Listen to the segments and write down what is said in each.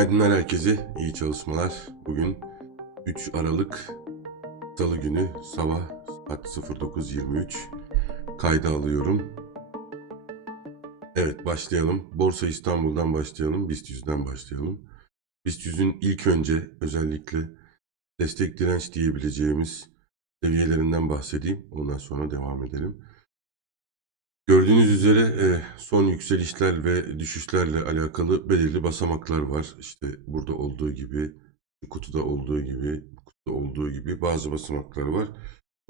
Günaydınlar herkese, iyi çalışmalar. Bugün 3 Aralık Salı günü sabah saat 09.23 kayda alıyorum. Evet başlayalım. Borsa İstanbul'dan başlayalım, BIST 100'den başlayalım. BIST 100'ün ilk önce özellikle destek direnç diyebileceğimiz seviyelerinden bahsedeyim. Ondan sonra devam edelim. Gördüğünüz üzere e, son yükselişler ve düşüşlerle alakalı belirli basamaklar var. İşte burada olduğu gibi, kutuda olduğu gibi, kutuda olduğu gibi bazı basamaklar var.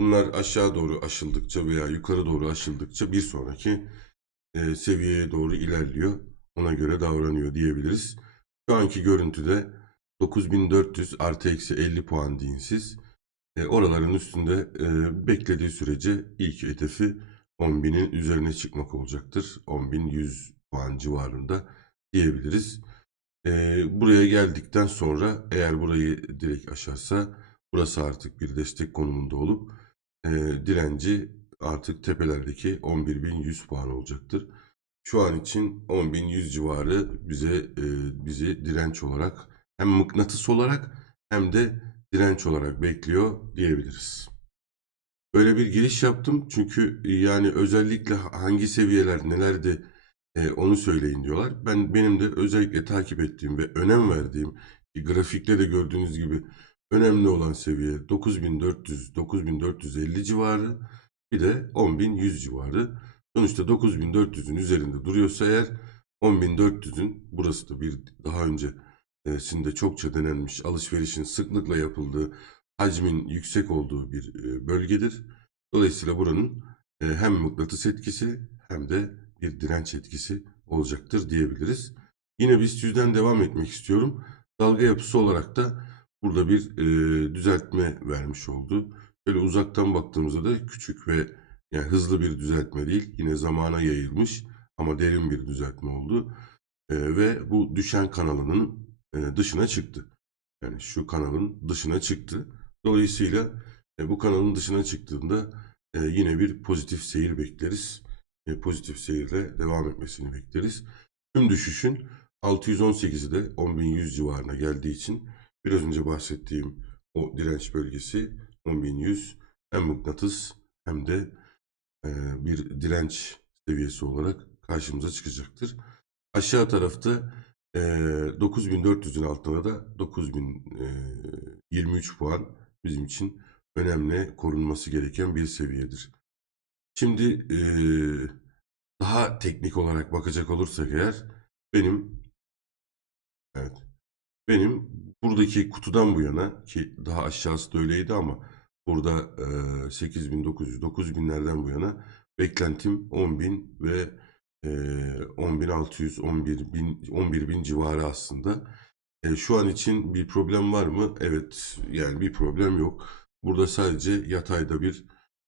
Bunlar aşağı doğru aşıldıkça veya yukarı doğru aşıldıkça bir sonraki e, seviyeye doğru ilerliyor. Ona göre davranıyor diyebiliriz. Şu anki görüntüde 9400 artı eksi 50 puan deyin siz. E, oraların üstünde e, beklediği sürece ilk hedefi 10.000'in üzerine çıkmak olacaktır. 10.100 puan civarında diyebiliriz. Ee, buraya geldikten sonra eğer burayı direkt aşarsa burası artık bir destek konumunda olup e, direnci artık tepelerdeki 11.100 puan olacaktır. Şu an için 10.100 civarı bize e, bizi direnç olarak hem mıknatıs olarak hem de direnç olarak bekliyor diyebiliriz. Böyle bir giriş yaptım çünkü e, yani özellikle hangi seviyeler nelerdi e, onu söyleyin diyorlar. Ben benim de özellikle takip ettiğim ve önem verdiğim ki grafikte de gördüğünüz gibi önemli olan seviye 9400 9450 civarı bir de 10100 civarı. Sonuçta 9400'ün üzerinde duruyorsa eğer 10400'ün burası da bir daha önce e, çokça denenmiş alışverişin sıklıkla yapıldığı hacmin yüksek olduğu bir e, bölgedir. Dolayısıyla buranın e, hem mıknatıs etkisi hem de bir direnç etkisi olacaktır diyebiliriz. Yine BIST 100'den devam etmek istiyorum. Dalga yapısı olarak da burada bir e, düzeltme vermiş oldu. Böyle uzaktan baktığımızda da küçük ve yani hızlı bir düzeltme değil. Yine zamana yayılmış ama derin bir düzeltme oldu. Ve bu düşen kanalının dışına çıktı. Yani şu kanalın dışına çıktı. Dolayısıyla e, bu kanalın dışına çıktığında e, yine bir pozitif seyir bekleriz. E, pozitif seyirle devam etmesini bekleriz. Tüm düşüşün 618'i de 10.100 civarına geldiği için biraz önce bahsettiğim o direnç bölgesi 10.100 hem mıknatıs hem de e, bir direnç seviyesi olarak karşımıza çıkacaktır. Aşağı tarafta e, 9400'ün altına da 9023 puan bizim için önemli korunması gereken bir seviyedir. Şimdi eee, daha teknik olarak bakacak olursak eğer benim evet benim buradaki kutudan bu yana ki daha aşağısı da öyleydi ama burada eee 8900 9000'lerden bu yana beklentim 10000 ve eee 10600 11000 11000 civarı aslında. E, şu an için bir problem var mı? Evet, yani bir problem yok. Burada sadece yatayda bir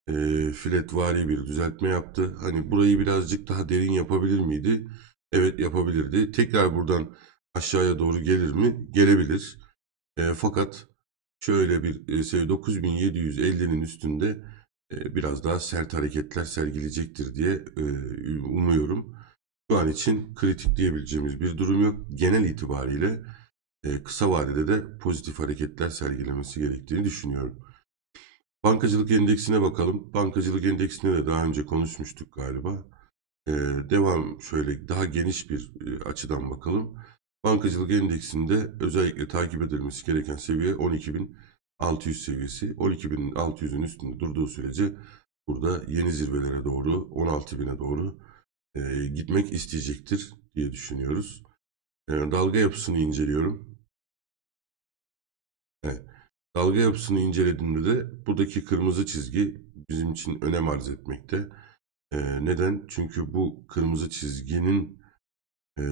e, filetvari bir düzeltme yaptı. Hani burayı birazcık daha derin yapabilir miydi? Evet yapabilirdi. Tekrar buradan aşağıya doğru gelir mi? Gelebilir. E, fakat şöyle bir e, seviye 9750'nin üstünde e, biraz daha sert hareketler sergileyecektir diye e, umuyorum. Şu an için kritik diyebileceğimiz bir durum yok. Genel itibariyle e, kısa vadede de pozitif hareketler sergilemesi gerektiğini düşünüyorum. Bankacılık endeksine bakalım. Bankacılık endeksine de daha önce konuşmuştuk galiba. E, devam şöyle daha geniş bir e, açıdan bakalım. Bankacılık endeksinde özellikle takip edilmesi gereken seviye 12.600 seviyesi. 12.600'ün üstünde durduğu sürece burada yeni zirvelere doğru 16.000'e doğru gitmek isteyecektir diye düşünüyoruz. Dalga yapısını inceliyorum. Dalga yapısını incelediğimde de buradaki kırmızı çizgi bizim için önem arz etmekte. Ee, neden? Çünkü bu kırmızı çizginin e,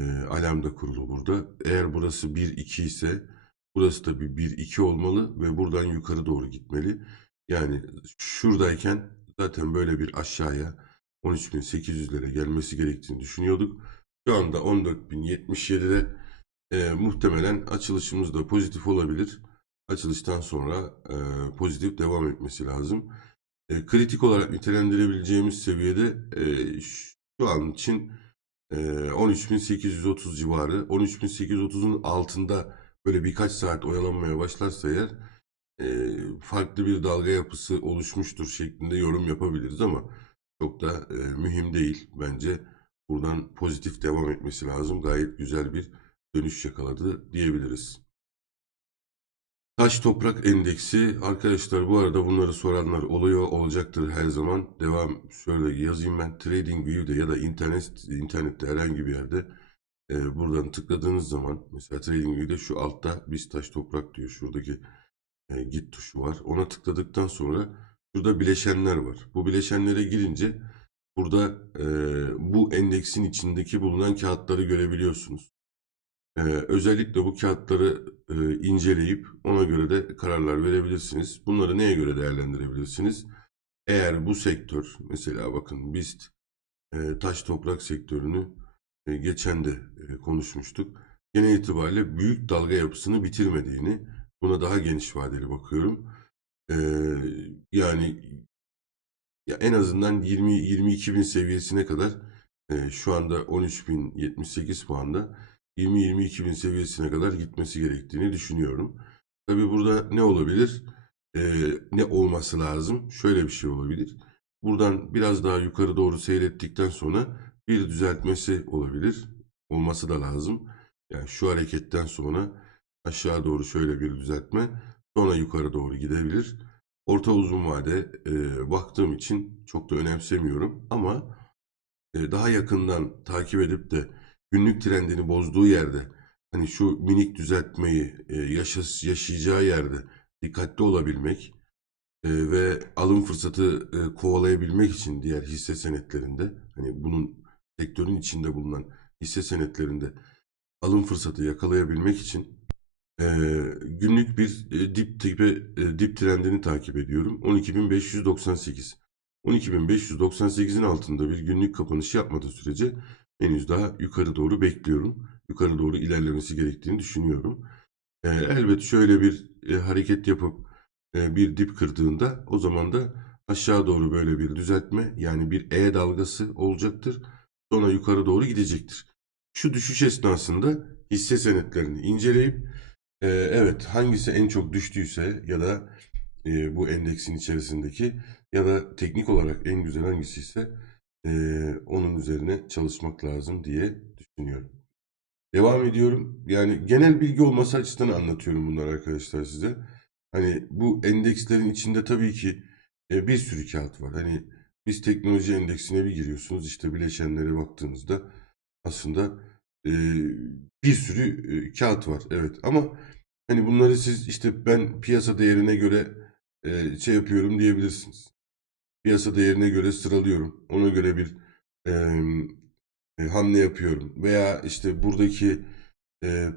kurulu burada. Eğer burası 1-2 ise burası da bir 1-2 olmalı ve buradan yukarı doğru gitmeli. Yani şuradayken zaten böyle bir aşağıya 13.800'lere gelmesi gerektiğini düşünüyorduk. Şu anda 14.077'de e, muhtemelen açılışımız da pozitif olabilir açılıştan sonra e, pozitif devam etmesi lazım. E, kritik olarak nitelendirebileceğimiz seviyede e, şu an için Ee, 13.830 civarı. 13.830'un altında böyle birkaç saat oyalanmaya başlarsa eğer e, farklı bir dalga yapısı oluşmuştur şeklinde yorum yapabiliriz ama çok da e, mühim değil. Bence buradan pozitif devam etmesi lazım. Gayet güzel bir dönüş yakaladı diyebiliriz. Taş toprak endeksi arkadaşlar bu arada bunları soranlar oluyor olacaktır her zaman. Devam şöyle yazayım ben TradingView'de ya da internet internette herhangi bir yerde e, buradan tıkladığınız zaman mesela TradingView'de şu altta biz taş toprak diyor şuradaki e, git tuşu var. Ona tıkladıktan sonra şurada bileşenler var. Bu bileşenlere girince burada e, bu endeksin içindeki bulunan kağıtları görebiliyorsunuz. Ee, özellikle bu kağıtları e, inceleyip ona göre de kararlar verebilirsiniz. Bunları neye göre değerlendirebilirsiniz? Eğer bu sektör, mesela bakın BIST e, taş toprak sektörünü e, geçen de e, konuşmuştuk. Genel itibariyle büyük dalga yapısını bitirmediğini, buna daha geniş vadeli bakıyorum. E, yani ya en azından 20-22 bin seviyesine kadar e, şu anda 13.078 puanda 20-22 bin seviyesine kadar gitmesi gerektiğini düşünüyorum. Tabi burada ne olabilir? Ee, ne olması lazım? Şöyle bir şey olabilir. Buradan biraz daha yukarı doğru seyrettikten sonra bir düzeltmesi olabilir. Olması da lazım. Yani şu hareketten sonra aşağı doğru şöyle bir düzeltme. Sonra yukarı doğru gidebilir. Orta uzun vade e, baktığım için çok da önemsemiyorum. Ama e, daha yakından takip edip de günlük trendini bozduğu yerde hani şu minik düzeltmeyi e, yaşayacağı yerde dikkatli olabilmek e, ve alım fırsatı e, kovalayabilmek için diğer hisse senetlerinde hani bunun sektörün içinde bulunan hisse senetlerinde alım fırsatı yakalayabilmek için günlük bir dip tipe dip trendini takip ediyorum. 12.598. 12.598'in altında bir günlük kapanış yapmadığı sürece henüz daha yukarı doğru bekliyorum. Yukarı doğru ilerlemesi gerektiğini düşünüyorum. E, elbet şöyle bir e, hareket yapıp e, bir dip kırdığında o zaman da aşağı doğru böyle bir düzeltme yani bir E dalgası olacaktır. Sonra yukarı doğru gidecektir. Şu düşüş esnasında hisse senetlerini inceleyip e, evet hangisi en çok düştüyse ya da e, bu endeksin içerisindeki ya da teknik olarak en güzel hangisi ise e, onun üzerine çalışmak lazım diye düşünüyorum. Devam ediyorum. Yani genel bilgi olması açısından anlatıyorum bunları arkadaşlar size. Hani bu endekslerin içinde tabii ki e, bir sürü kağıt var. Hani biz teknoloji endeksine bir giriyorsunuz. işte bileşenlere baktığınızda aslında e, bir sürü e, kağıt var. Evet ama hani bunları siz işte ben piyasa değerine göre e, şey yapıyorum diyebilirsiniz. Piyasa değerine göre sıralıyorum. Ona göre bir e, hamle yapıyorum. Veya işte buradaki e,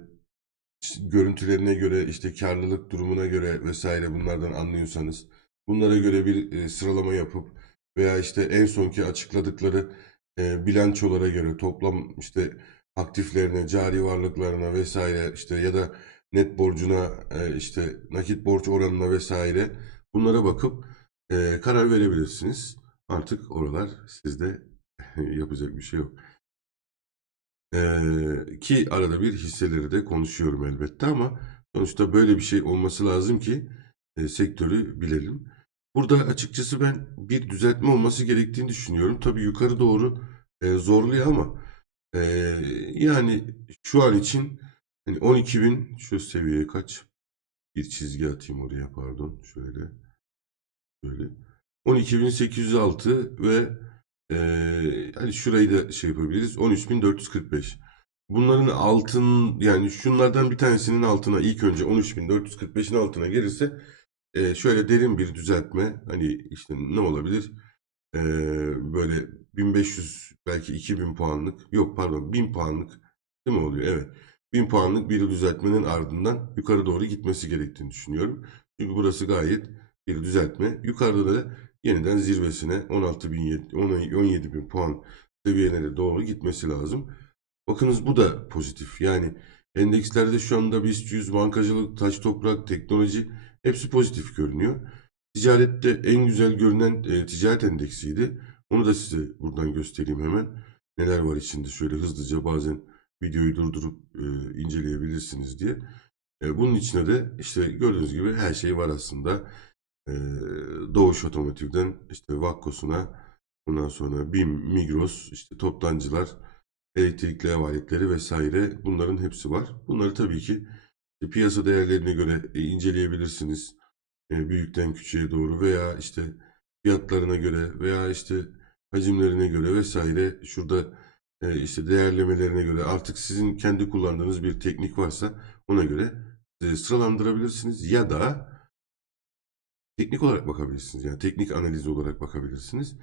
görüntülerine göre işte karlılık durumuna göre vesaire bunlardan anlıyorsanız bunlara göre bir e, sıralama yapıp veya işte en sonki açıkladıkları e, bilançolara göre toplam işte aktiflerine, cari varlıklarına vesaire işte ya da net borcuna e, işte nakit borç oranına vesaire bunlara bakıp e, karar verebilirsiniz. Artık oralar sizde yapacak bir şey yok. Ee, ki arada bir hisseleri de konuşuyorum elbette ama sonuçta böyle bir şey olması lazım ki e, sektörü bilelim. Burada açıkçası ben bir düzeltme olması gerektiğini düşünüyorum. Tabii yukarı doğru e, zorluyor ama e, yani şu an için hani 12.000 şu seviyeye kaç? Bir çizgi atayım oraya pardon şöyle şöyle 12.806 ve ee, hani şurayı da şey yapabiliriz. 13.445. Bunların altın yani şunlardan bir tanesinin altına ilk önce 13.445'in altına gelirse e, şöyle derin bir düzeltme hani işte ne olabilir? Ee, böyle 1500 belki 2000 puanlık yok pardon 1000 puanlık değil mi oluyor? Evet. 1000 puanlık bir düzeltmenin ardından yukarı doğru gitmesi gerektiğini düşünüyorum. Çünkü burası gayet bir düzeltme. Yukarıda da yeniden zirvesine 16.000 17.000 puan seviyelere doğru gitmesi lazım. Bakınız bu da pozitif. Yani endekslerde şu anda BIST 100, bankacılık, taş toprak, teknoloji hepsi pozitif görünüyor. Ticarette en güzel görünen e, ticaret endeksiydi. Onu da size buradan göstereyim hemen. neler var içinde şöyle hızlıca bazen videoyu durdurup e, inceleyebilirsiniz diye. E, bunun içine de işte gördüğünüz gibi her şey var aslında. E, Doğuş Otomotiv'den işte Vakko'suna ondan sonra BİM, Migros, işte toptancılar, elektrikli ev aletleri vesaire bunların hepsi var. Bunları tabii ki e, piyasa değerlerine göre e, inceleyebilirsiniz. E, büyükten küçüğe doğru veya işte fiyatlarına göre veya işte hacimlerine göre vesaire şurada e, işte değerlemelerine göre artık sizin kendi kullandığınız bir teknik varsa ona göre e, sıralandırabilirsiniz ya da teknik olarak bakabilirsiniz. Yani teknik analiz olarak bakabilirsiniz.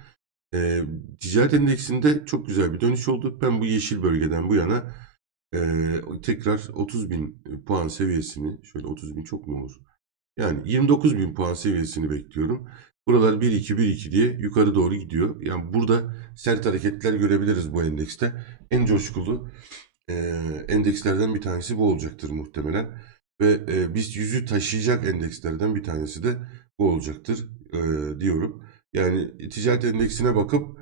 E, ticaret endeksinde çok güzel bir dönüş oldu. Ben bu yeşil bölgeden bu yana e, tekrar 30 bin puan seviyesini şöyle 30 bin çok mu olur? Yani 29 bin puan seviyesini bekliyorum. Buralar 1-2 1-2 diye yukarı doğru gidiyor. Yani burada sert hareketler görebiliriz bu endekste. En coşkulu e, endekslerden bir tanesi bu olacaktır muhtemelen. Ve e, BIST 100'ü taşıyacak endekslerden bir tanesi de bu olacaktır e, diyorum. Yani ticaret endeksine bakıp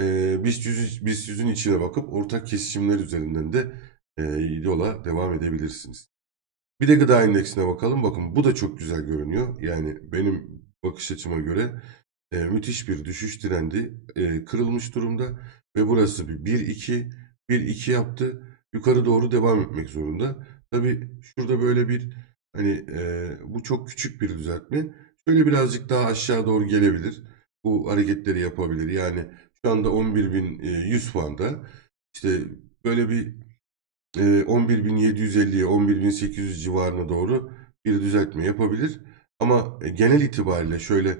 e, BIST 100'ü BIST 100'ün içine bakıp ortak kesişimler üzerinden de e, yola devam edebilirsiniz. Bir de gıda endeksine bakalım. Bakın bu da çok güzel görünüyor. Yani benim bakış açıma göre e, müthiş bir düşüş trendi e, kırılmış durumda ve burası bir 1-2 1-2 yaptı. Yukarı doğru devam etmek zorunda. Tabii şurada böyle bir hani e, bu çok küçük bir düzeltme. Şöyle birazcık daha aşağı doğru gelebilir. Bu hareketleri yapabilir. Yani şu anda 11.100 puanda. İşte böyle bir e, 11.750'ye 11.800 civarına doğru bir düzeltme yapabilir. Ama e, genel itibariyle şöyle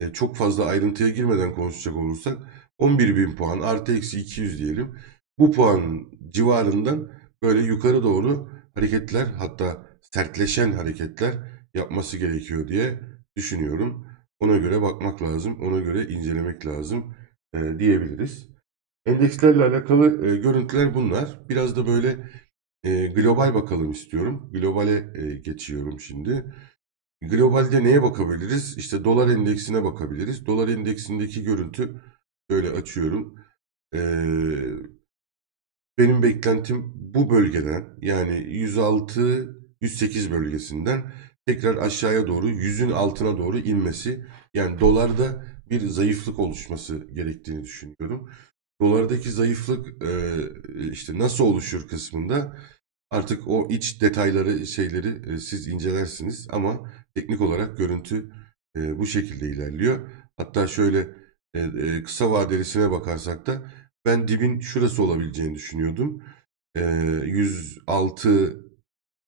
e, çok fazla ayrıntıya girmeden konuşacak olursak 11.000 puan artı eksi 200 diyelim. Bu puan civarından böyle yukarı doğru hareketler hatta sertleşen hareketler yapması gerekiyor diye düşünüyorum. Ona göre bakmak lazım, ona göre incelemek lazım e, diyebiliriz. Endekslerle alakalı e, görüntüler bunlar. Biraz da böyle e, global bakalım istiyorum. Globale e, geçiyorum şimdi. Globalde neye bakabiliriz? İşte dolar endeksine bakabiliriz. Dolar endeksindeki görüntü şöyle açıyorum. Ee, benim beklentim bu bölgeden yani 106-108 bölgesinden tekrar aşağıya doğru 100'ün altına doğru inmesi. Yani dolarda bir zayıflık oluşması gerektiğini düşünüyorum. Dolardaki zayıflık e, işte nasıl oluşur kısmında artık o iç detayları şeyleri e, siz incelersiniz ama teknik olarak görüntü e, bu şekilde ilerliyor. Hatta şöyle kısa vadelisine bakarsak da ben dibin şurası olabileceğini düşünüyordum. E, 106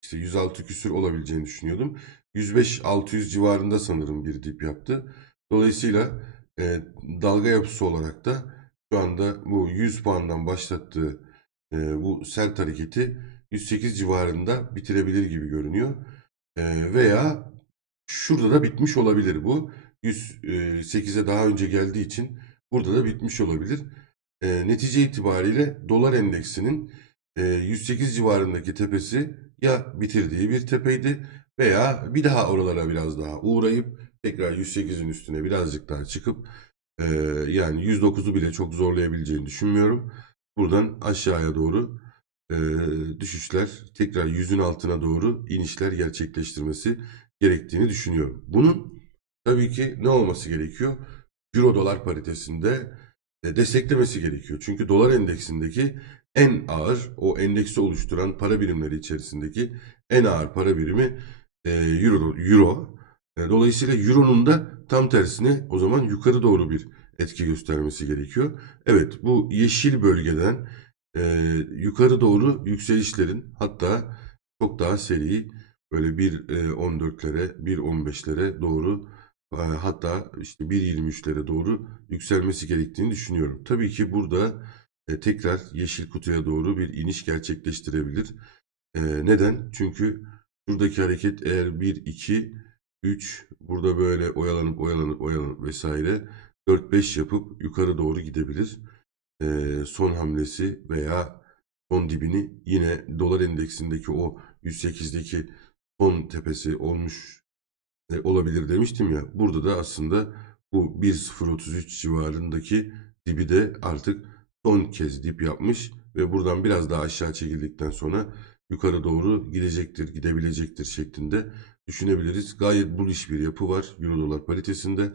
işte 106 küsür olabileceğini düşünüyordum. 105-600 civarında sanırım bir dip yaptı. Dolayısıyla e, dalga yapısı olarak da şu anda bu 100 puandan başlattığı e, bu sert hareketi 108 civarında bitirebilir gibi görünüyor. E, veya şurada da bitmiş olabilir bu. 108'e daha önce geldiği için burada da bitmiş olabilir. E, netice itibariyle dolar endeksinin e, 108 civarındaki tepesi ya bitirdiği bir tepeydi veya bir daha oralara biraz daha uğrayıp tekrar 108'in üstüne birazcık daha çıkıp e, yani 109'u bile çok zorlayabileceğini düşünmüyorum. Buradan aşağıya doğru e, düşüşler tekrar 100'ün altına doğru inişler gerçekleştirmesi gerektiğini düşünüyorum. Bunun tabii ki ne olması gerekiyor? Euro dolar paritesinde desteklemesi gerekiyor. Çünkü dolar endeksindeki en ağır o endeksi oluşturan para birimleri içerisindeki en ağır para birimi e, euro. euro. E, dolayısıyla euronun da tam tersine o zaman yukarı doğru bir etki göstermesi gerekiyor. Evet bu yeşil bölgeden e, yukarı doğru yükselişlerin hatta çok daha seri böyle 1.14'lere 1.15'lere doğru e, hatta işte 1.23'lere doğru yükselmesi gerektiğini düşünüyorum. Tabii ki burada e, tekrar yeşil kutuya doğru bir iniş gerçekleştirebilir. E, neden? Çünkü buradaki hareket eğer 1, 2, 3 burada böyle oyalanıp oyalanıp oyalanıp vesaire 4-5 yapıp yukarı doğru gidebilir. E, son hamlesi veya son dibini yine dolar endeksindeki o 108'deki son tepesi olmuş e, olabilir demiştim ya. Burada da aslında bu 1.033 civarındaki dibi de artık son kez dip yapmış ve buradan biraz daha aşağı çekildikten sonra yukarı doğru gidecektir, gidebilecektir şeklinde düşünebiliriz. Gayet bullish bir yapı var Euro dolar paritesinde.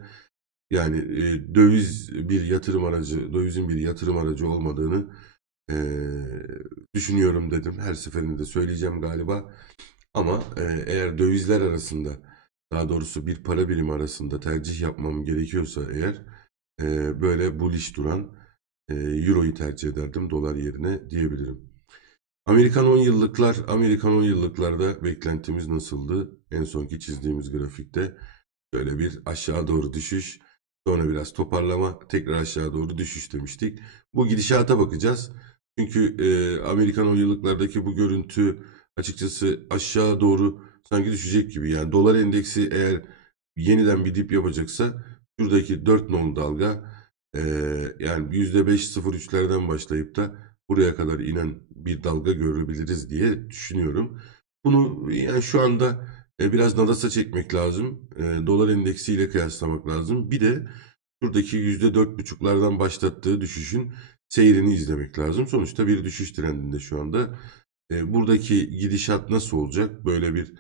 Yani e, döviz bir yatırım aracı, dövizin bir yatırım aracı olmadığını e, düşünüyorum dedim. Her seferinde de söyleyeceğim galiba. Ama e, eğer dövizler arasında, daha doğrusu bir para birimi arasında tercih yapmam gerekiyorsa eğer e, böyle bullish duran Euro'yu tercih ederdim dolar yerine diyebilirim. Amerikan 10 yıllıklar, Amerikan 10 yıllıklarda beklentimiz nasıldı? En sonki çizdiğimiz grafikte şöyle bir aşağı doğru düşüş, sonra biraz toparlama, tekrar aşağı doğru düşüş demiştik. Bu gidişata bakacağız. Çünkü e, Amerikan 10 yıllıklardaki bu görüntü açıkçası aşağı doğru sanki düşecek gibi. Yani dolar endeksi eğer yeniden bir dip yapacaksa şuradaki 4 nol dalga e, yani %5.03'lerden başlayıp da buraya kadar inen bir dalga görebiliriz diye düşünüyorum. Bunu yani şu anda e, biraz nadasa çekmek lazım. E, dolar endeksiyle kıyaslamak lazım. Bir de şuradaki %4.5'lardan başlattığı düşüşün seyrini izlemek lazım. Sonuçta bir düşüş trendinde şu anda. E, buradaki gidişat nasıl olacak? Böyle bir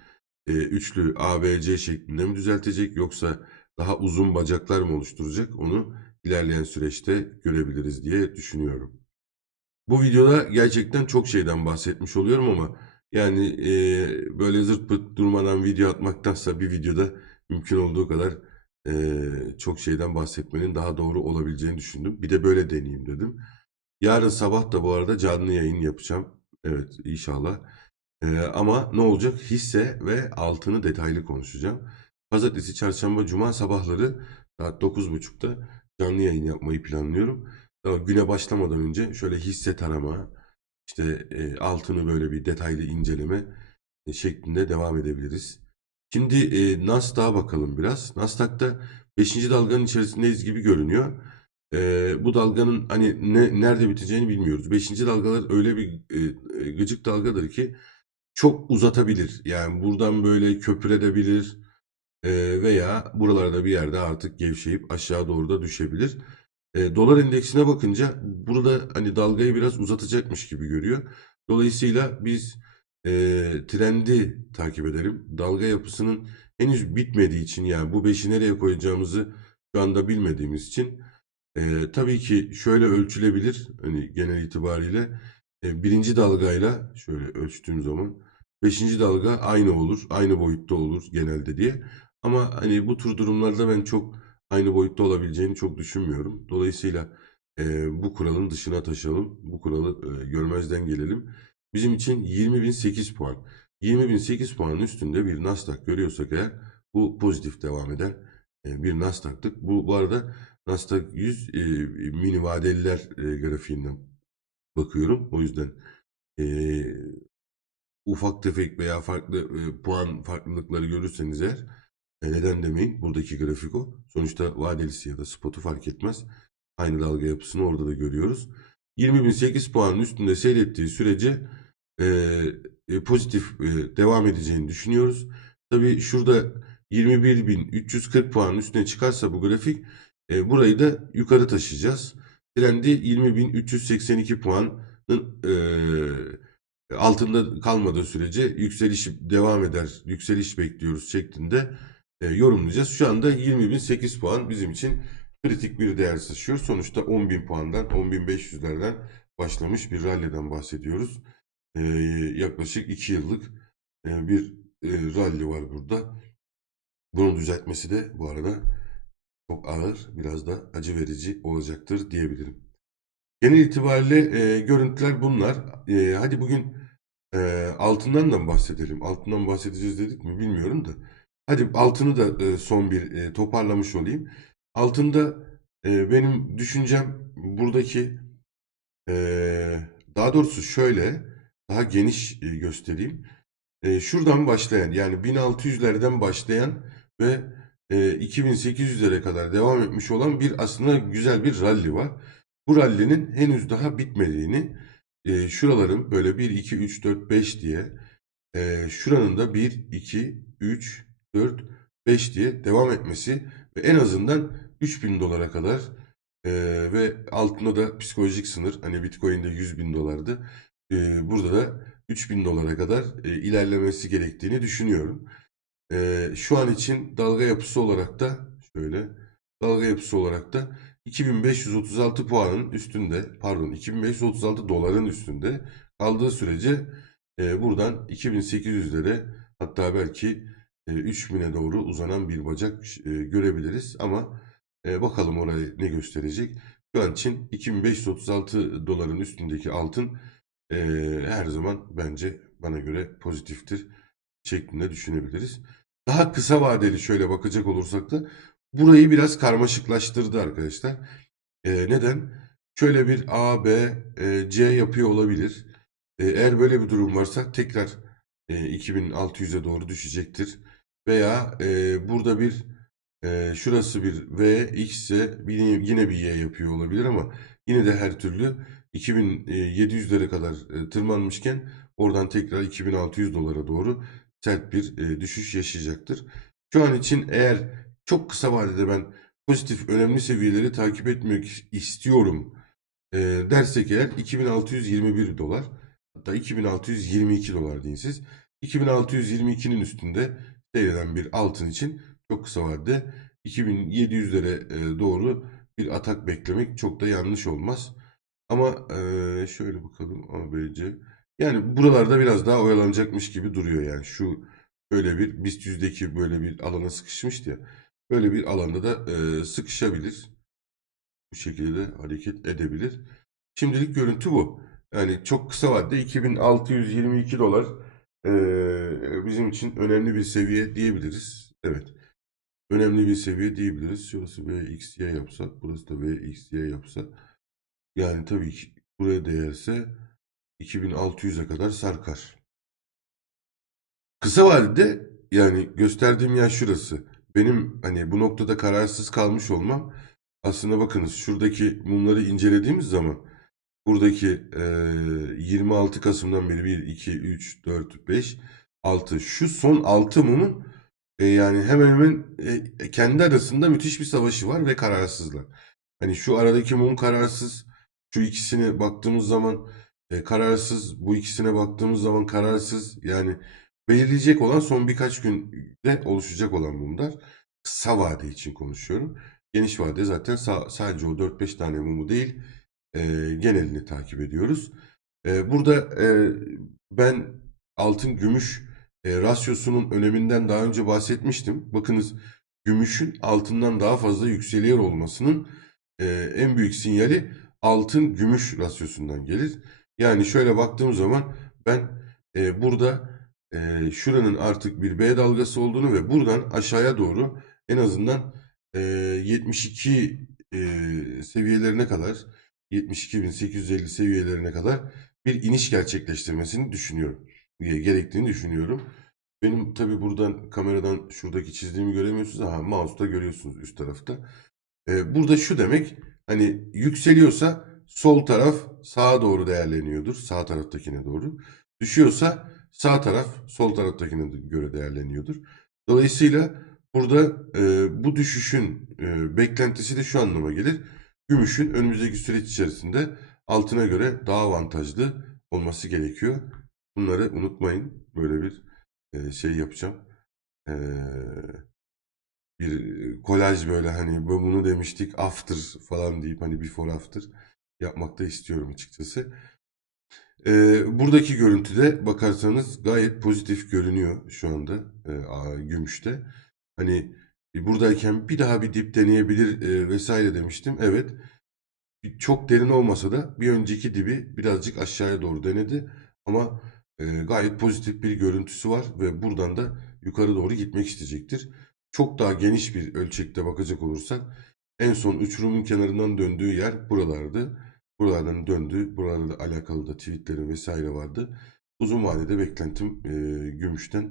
e, üçlü ABC şeklinde mi düzeltecek yoksa daha uzun bacaklar mı oluşturacak? Onu ilerleyen süreçte görebiliriz diye düşünüyorum. Bu videoda gerçekten çok şeyden bahsetmiş oluyorum ama yani e, böyle zırt pırt durmadan video atmaktansa bir videoda mümkün olduğu kadar e, çok şeyden bahsetmenin daha doğru olabileceğini düşündüm. Bir de böyle deneyeyim dedim. Yarın sabah da bu arada canlı yayın yapacağım. Evet inşallah. E, ama ne olacak? Hisse ve altını detaylı konuşacağım. Pazartesi, çarşamba, cuma sabahları saat 9.30'da canlı yayın yapmayı planlıyorum. Daha güne başlamadan önce şöyle hisse tarama, işte e, altını böyle bir detaylı inceleme e, şeklinde devam edebiliriz. Şimdi e, Nasdaq'a bakalım biraz. Nasdaq'ta 5. dalganın içerisindeyiz gibi görünüyor. E, bu dalganın hani ne, nerede biteceğini bilmiyoruz. 5. dalgalar öyle bir e, gıcık dalgadır ki çok uzatabilir. Yani buradan böyle köpüredebilir e, veya buralarda bir yerde artık gevşeyip aşağı doğru da düşebilir. E, dolar endeksine bakınca burada hani dalgayı biraz uzatacakmış gibi görüyor. Dolayısıyla biz e, trendi takip edelim. Dalga yapısının henüz bitmediği için yani bu beşi nereye koyacağımızı şu anda bilmediğimiz için e, tabii ki şöyle ölçülebilir hani genel itibariyle e, birinci dalgayla şöyle ölçtüğüm zaman beşinci dalga aynı olur, aynı boyutta olur genelde diye. Ama hani bu tür durumlarda ben çok aynı boyutta olabileceğini çok düşünmüyorum. Dolayısıyla e, bu kuralın dışına taşıyalım. Bu kuralı e, görmezden gelelim. Bizim için 20.008 puan. 20.008 puanın üstünde bir Nasdaq görüyorsak eğer bu pozitif devam eden e, bir Nasdaq'tık. Bu, bu arada Nasdaq 100 e, mini vadeliler e, grafiğinden bakıyorum. O yüzden e, ufak tefek veya farklı e, puan farklılıkları görürseniz eğer e, neden demeyin buradaki grafik o. Sonuçta vadelisi ya da spotu fark etmez. Aynı dalga yapısını orada da görüyoruz. 20.008 puanın üstünde seyrettiği sürece e, e, pozitif e, devam edeceğini düşünüyoruz. Tabi şurada 21.340 puanın üstüne çıkarsa bu grafik e, burayı da yukarı taşıyacağız. Trendi 20.382 puanın e, altında kalmadığı sürece yükseliş devam eder, yükseliş bekliyoruz şeklinde e, yorumlayacağız. Şu anda 20.008 puan bizim için kritik bir değer taşıyor. Sonuçta 10.000 puandan, 10.500'lerden başlamış bir ralliden bahsediyoruz. E, yaklaşık 2 yıllık e, bir e, rally var burada. Bunun düzeltmesi de bu arada çok ağır, biraz da acı verici olacaktır diyebilirim. Genel itibariyle e, görüntüler bunlar. E, hadi bugün e, altından da bahsedelim? Altından bahsedeceğiz dedik mi bilmiyorum da. Hadi altını da e, son bir e, toparlamış olayım. Altında e, benim düşüncem buradaki daha doğrusu şöyle daha geniş göstereyim. Şuradan başlayan yani 1600'lerden başlayan ve e, 2800'lere kadar devam etmiş olan bir aslında güzel bir rally var. Bu rallinin henüz daha bitmediğini şuraların böyle 1, 2, 3, 4, 5 diye şuranın da 1, 2, 3, 4, 5 diye devam etmesi ve en azından 3000 dolara kadar Ee, ve altında da psikolojik sınır. Hani Bitcoin'de 100 bin dolardı. Ee, burada da 3000 dolara kadar e, ilerlemesi gerektiğini düşünüyorum. Ee, şu an için dalga yapısı olarak da şöyle dalga yapısı olarak da 2536 puanın üstünde pardon 2536 doların üstünde kaldığı sürece e, buradan 2800'lere hatta belki e, 3000'e doğru uzanan bir bacak e, görebiliriz ama e, bakalım orayı ne gösterecek. Şu an için 2536 doların üstündeki altın e, her zaman bence bana göre pozitiftir şeklinde düşünebiliriz. Daha kısa vadeli şöyle bakacak olursak da burayı biraz karmaşıklaştırdı arkadaşlar. Neden? Şöyle bir A, B, C yapıyor olabilir. Eğer böyle bir durum varsa tekrar e, 2600'e doğru düşecektir. Veya e, burada bir e, şurası bir V, X ise yine bir Y yapıyor olabilir ama yine de her türlü 2700'lere kadar e, tırmanmışken oradan tekrar 2600 dolara doğru sert bir e, düşüş yaşayacaktır. Şu an için eğer çok kısa vadede ben pozitif önemli seviyeleri takip etmek istiyorum e, dersek eğer 2621 dolar hatta 2622 dolar deyin siz. 2622'nin üstünde seyreden bir altın için çok kısa vadede 2700'lere e, doğru bir atak beklemek çok da yanlış olmaz. Ama e, şöyle bakalım ABC. Yani buralarda biraz daha oyalanacakmış gibi duruyor yani. Şu şöyle bir BIST yüzdeki böyle bir alana sıkışmıştı ya. Böyle bir alanda da e, sıkışabilir. Bu şekilde de hareket edebilir. Şimdilik görüntü bu. Yani çok kısa vadede 2622 dolar e, bizim için önemli bir seviye diyebiliriz. Evet. Önemli bir seviye diyebiliriz. Şurası VXY yapsak, burası da VXY yapsak. Yani tabii ki buraya değerse 2600'e kadar sarkar. Kısa vadede yani gösterdiğim yer şurası. Benim hani bu noktada kararsız kalmış olmam aslında bakınız şuradaki mumları incelediğimiz zaman buradaki e, 26 Kasım'dan beri 1, 2, 3, 4, 5, 6 şu son 6 mumun e, yani hemen hemen e, kendi arasında müthiş bir savaşı var ve kararsızlar. Hani şu aradaki mum kararsız, şu ikisine baktığımız zaman e, kararsız, bu ikisine baktığımız zaman kararsız. Yani belirleyecek olan son birkaç günde oluşacak olan mumlar. Kısa vade için konuşuyorum. Geniş vade zaten sa- sadece o 4-5 tane mumu değil, e, genelini takip ediyoruz. E, burada e, ben altın gümüş e, rasyosunun öneminden daha önce bahsetmiştim. Bakınız gümüşün altından daha fazla yükseliyor olmasının e, en büyük sinyali altın gümüş rasyosundan gelir. Yani şöyle baktığım zaman ben e, burada e, şuranın artık bir B dalgası olduğunu ve buradan aşağıya doğru en azından e, 72 e, seviyelerine kadar 72.850 seviyelerine kadar bir iniş gerçekleştirmesini düşünüyorum. Gerektiğini düşünüyorum. Benim tabi buradan kameradan şuradaki çizdiğimi göremiyorsunuz ama mouse'da görüyorsunuz üst tarafta. Ee, burada şu demek hani yükseliyorsa sol taraf sağa doğru değerleniyordur. Sağ taraftakine doğru. Düşüyorsa sağ taraf sol taraftakine göre değerleniyordur. Dolayısıyla burada e, bu düşüşün e, beklentisi de şu anlama gelir. Gümüşün önümüzdeki süreç içerisinde altına göre daha avantajlı olması gerekiyor. Bunları unutmayın. Böyle bir e, şey yapacağım. E, bir kolaj böyle hani bu- bunu demiştik after falan deyip hani before after yapmak da istiyorum açıkçası. E, buradaki görüntüde bakarsanız gayet pozitif görünüyor şu anda e, gümüşte. Hani e, buradayken bir daha bir dip deneyebilir e, vesaire demiştim. Evet. Çok derin olmasa da bir önceki dibi birazcık aşağıya doğru denedi. Ama e, gayet pozitif bir görüntüsü var ve buradan da yukarı doğru gitmek isteyecektir. Çok daha geniş bir ölçekte bakacak olursak en son uçurumun kenarından döndüğü yer buralardı. Buralardan döndü. Buralarla alakalı da tweetlerim vesaire vardı. Uzun vadede beklentim e, gümüşten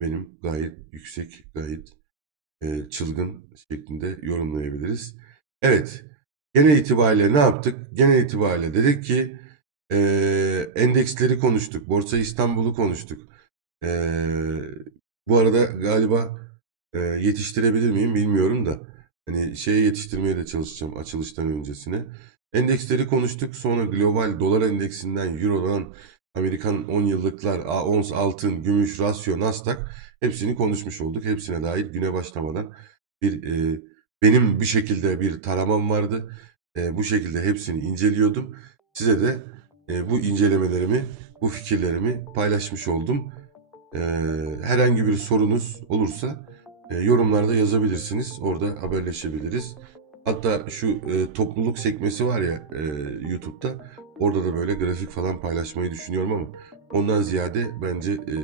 benim gayet yüksek, gayet e, çılgın şeklinde yorumlayabiliriz. Evet, genel itibariyle ne yaptık? Genel itibariyle dedik ki e, endeksleri konuştuk, Borsa İstanbul'u konuştuk. E, bu arada galiba e, yetiştirebilir miyim bilmiyorum da Hani şeye yetiştirmeye de çalışacağım açılıştan öncesine. Endeksleri konuştuk. Sonra global dolar endeksinden Euro'dan Amerikan 10 yıllıklar, ons altın, gümüş, rasyo, Nasdaq hepsini konuşmuş olduk. Hepsine dair güne başlamadan bir e, benim bir şekilde bir taramam vardı. E, bu şekilde hepsini inceliyordum. Size de e, bu incelemelerimi, bu fikirlerimi paylaşmış oldum. E, herhangi bir sorunuz olursa e, yorumlarda yazabilirsiniz. Orada haberleşebiliriz. Hatta şu e, topluluk sekmesi var ya e, YouTube'da. Orada da böyle grafik falan paylaşmayı düşünüyorum ama ondan ziyade bence e,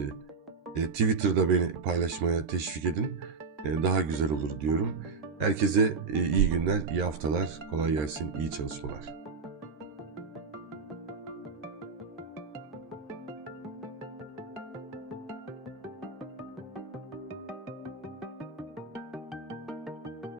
e, Twitter'da beni paylaşmaya teşvik edin. E, daha güzel olur diyorum. Herkese e, iyi günler, iyi haftalar, kolay gelsin, iyi çalışmalar.